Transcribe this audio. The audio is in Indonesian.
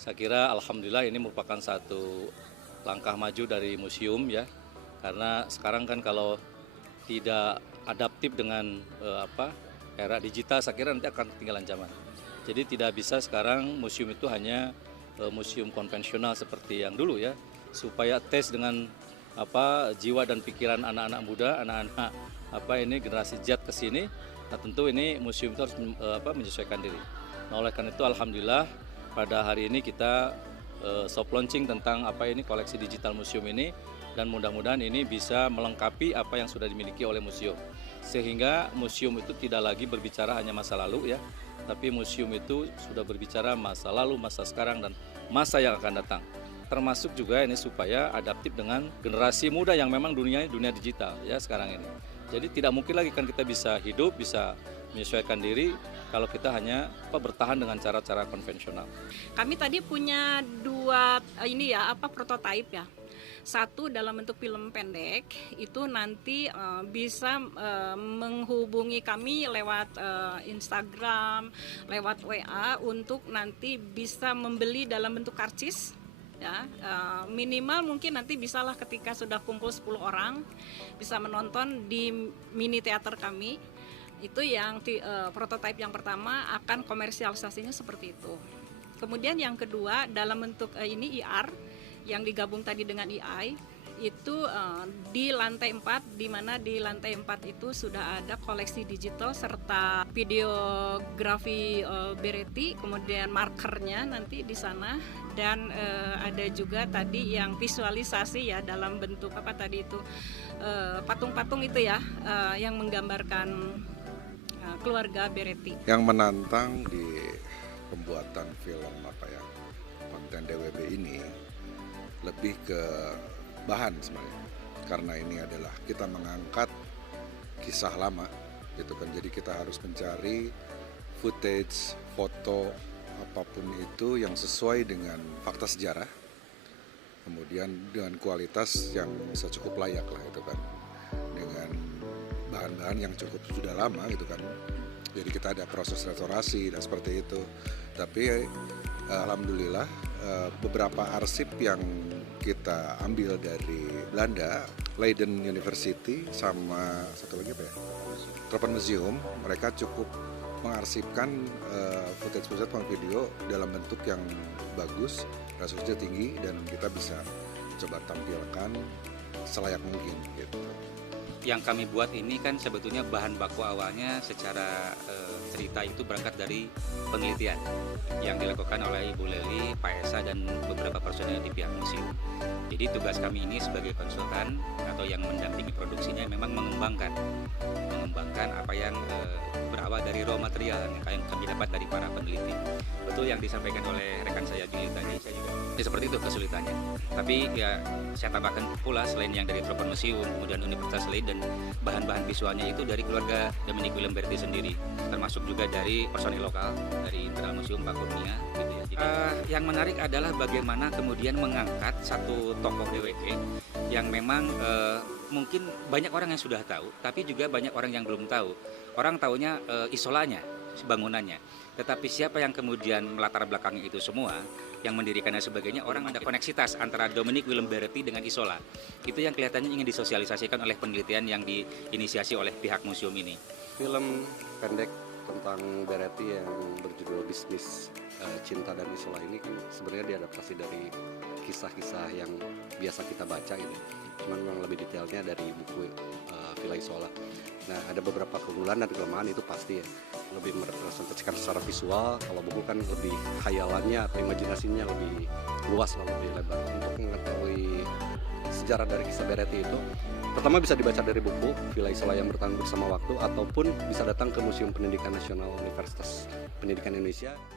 Saya kira alhamdulillah ini merupakan satu langkah maju dari museum ya. Karena sekarang kan kalau tidak adaptif dengan era digital, saya kira nanti akan ketinggalan zaman. Jadi tidak bisa sekarang museum itu hanya museum konvensional seperti yang dulu ya. Supaya tes dengan jiwa dan pikiran anak-anak muda, anak-anak generasi Z ke sini. Nah, tentu ini museum itu harus menyesuaikan diri. Nah, oleh karena itu alhamdulillah pada hari ini kita soft launching tentang koleksi digital museum ini, dan mudah-mudahan ini bisa melengkapi apa yang sudah dimiliki oleh museum. Sehingga museum itu tidak lagi berbicara hanya masa lalu ya, tapi museum itu sudah berbicara masa lalu, masa sekarang, dan masa yang akan datang. Termasuk juga ini supaya adaptif dengan generasi muda yang memang dunia digital ya sekarang ini. Jadi tidak mungkin lagi kan kita bisa hidup, bisa menyesuaikan diri kalau kita hanya bertahan dengan cara-cara konvensional. Kami tadi punya dua prototipe ya. Satu dalam bentuk film pendek, itu nanti bisa menghubungi kami lewat Instagram, lewat WA untuk nanti bisa membeli dalam bentuk karcis. Ya, minimal mungkin nanti bisalah ketika sudah kumpul 10 orang bisa menonton di mini teater kami. Itu yang prototipe yang pertama, akan komersialisasinya seperti itu. Kemudian yang kedua dalam bentuk ini IR yang digabung tadi dengan AI, itu di lantai 4, di mana di lantai 4 itu sudah ada koleksi digital serta videografi Beretti, kemudian markernya nanti di sana, dan ada juga tadi yang visualisasi ya dalam bentuk patung-patung itu ya, yang menggambarkan keluarga Beretti. Yang menantang di pembuatan film konten DWB ini lebih ke bahan sebenarnya, karena ini adalah kita mengangkat kisah lama gitu kan. Jadi kita harus mencari footage, foto, apapun itu yang sesuai dengan fakta sejarah, kemudian dengan kualitas yang bisa cukup layak lah itu kan, dengan bahan-bahan yang cukup sudah lama gitu kan. Jadi kita ada proses restorasi dan seperti itu. Tapi alhamdulillah beberapa arsip yang kita ambil dari Belanda, Leiden University, sama satu lagi Tropenmuseum, mereka cukup mengarsipkan footage video dalam bentuk yang bagus, resolusinya tinggi, dan kita bisa coba tampilkan selayak mungkin gitu. Yang kami buat ini kan sebetulnya bahan baku awalnya secara cerita itu berangkat dari penelitian yang dilakukan oleh Ibu Leli, Pak Esa, dan beberapa personel di pihak museum. Jadi tugas kami ini sebagai konsultan atau yang mendampingi produksinya memang mengembangkan apa yang berawal dari raw material yang kami dapat dari para peneliti. Betul yang disampaikan oleh rekan saya Juli tadi, saya juga seperti itu kesulitannya. Tapi ya saya tambahkan pula, selain yang dari Tropenmuseum, kemudian Universitas Leiden, bahan-bahan visualnya itu dari keluarga Dominique Willem Beretti sendiri, termasuk juga dari personil lokal dari Internal Museum Pak Kurnia gitu ya. Jadi, yang menarik adalah bagaimana kemudian mengangkat satu tokoh DWP yang memang mungkin banyak orang yang sudah tahu, tapi juga banyak orang yang belum tahu. Orang taunya isolanya, bangunannya. Tetapi siapa yang kemudian melatar belakangnya itu semua, yang mendirikannya sebagainya, orang ada koneksitas antara Dominique Willem Beretti dengan Isola. Itu yang kelihatannya ingin disosialisasikan oleh penelitian yang diinisiasi oleh pihak museum ini. Film pendek tentang Beretti yang berjudul Bisnis Cinta dan Isola ini kan sebenarnya diadaptasi dari kisah-kisah yang biasa kita baca ini. Cuman yang lebih detailnya dari buku Villa Isola. Nah, ada beberapa keunggulan dan kelemahan itu pasti ya. Lebih merepresentasikan secara visual, kalau buku kan lebih khayalannya atau imajinasinya lebih luas, lebih lebar. Untuk mengetahui sejarah dari kisah Beretti itu, pertama bisa dibaca dari buku Villa Isola yang bertahan bersama waktu, ataupun bisa datang ke Museum Pendidikan Nasional Universitas Pendidikan Indonesia.